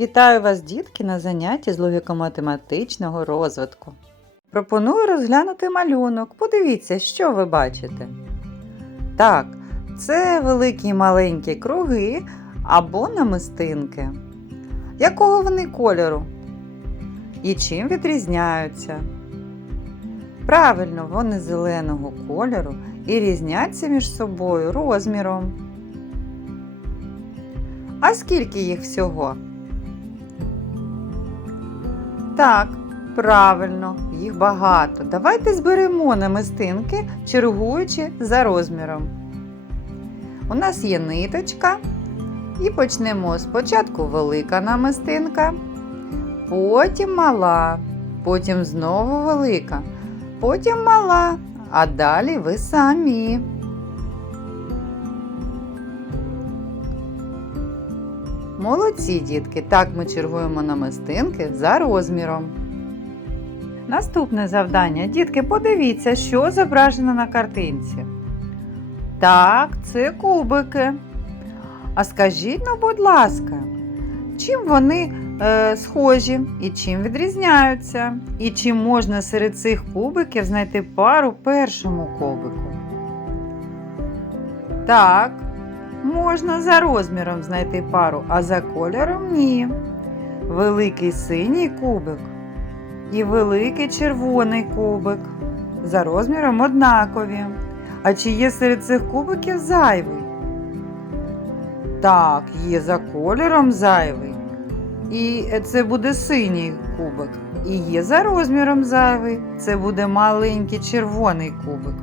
Вітаю вас, дітки, на занятті з логіко-математичного розвитку. Пропоную розглянути малюнок. Подивіться, що ви бачите. Так, це великі і маленькі круги або намистинки. Якого вони кольору? І чим відрізняються? Правильно, вони зеленого кольору і різняться між собою розміром. А скільки їх всього? Так, правильно, їх багато. Давайте зберемо намистинки, чергуючи за розміром. У нас є ниточка. І почнемо спочатку велика намистинка, потім мала, потім знову велика, потім мала, а далі ви самі. Молодці, дітки! Так ми чергуємо намистинки за розміром. Наступне завдання. Дітки, подивіться, що зображено на картинці. Так, це кубики. А скажіть, ну, будь ласка, чим вони е, схожі і чим відрізняються? І чи можна серед цих кубиків знайти пару першому кубику? Так, можна за розміром знайти пару, а за кольором ні. Великий синій кубик і великий червоний кубик. За розміром однакові. А чи є серед цих кубиків зайвий? Так, є за кольором зайвий. І це буде синій кубик. І є за розміром зайвий. Це буде маленький червоний кубик.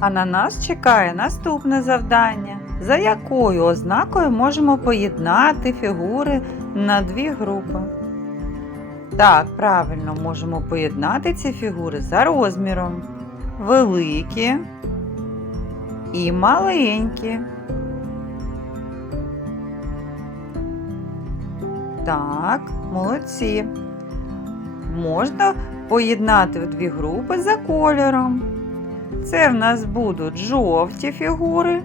А на нас чекає наступне завдання, за якою ознакою можемо поєднати фігури на дві групи. Так, правильно можемо поєднати ці фігури за розміром. Великі і маленькі. Так, молодці. Можна поєднати в дві групи за кольором. Це в нас будуть жовті фігури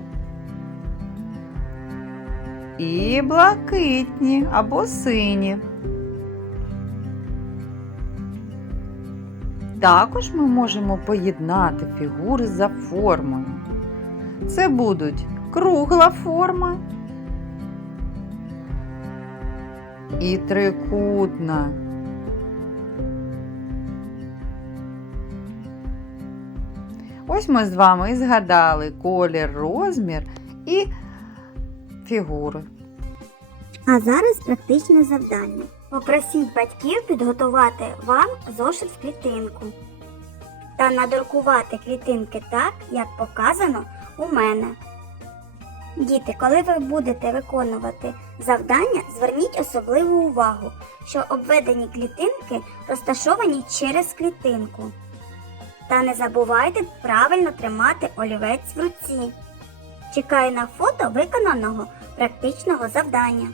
і блакитні або сині. Також ми можемо поєднати фігури за формою. Це будуть кругла форма і трикутна. Ось ми з вами і згадали колір, розмір і фігури. А зараз практичне завдання. Попросіть батьків підготувати вам зошит в клітинку та надрукувати клітинки так, як показано у мене. Діти, коли ви будете виконувати завдання, зверніть особливу увагу, що обведені клітинки розташовані через клітинку. Та не забувайте правильно тримати олівець в руці. Чекаю на фото виконаного практичного завдання.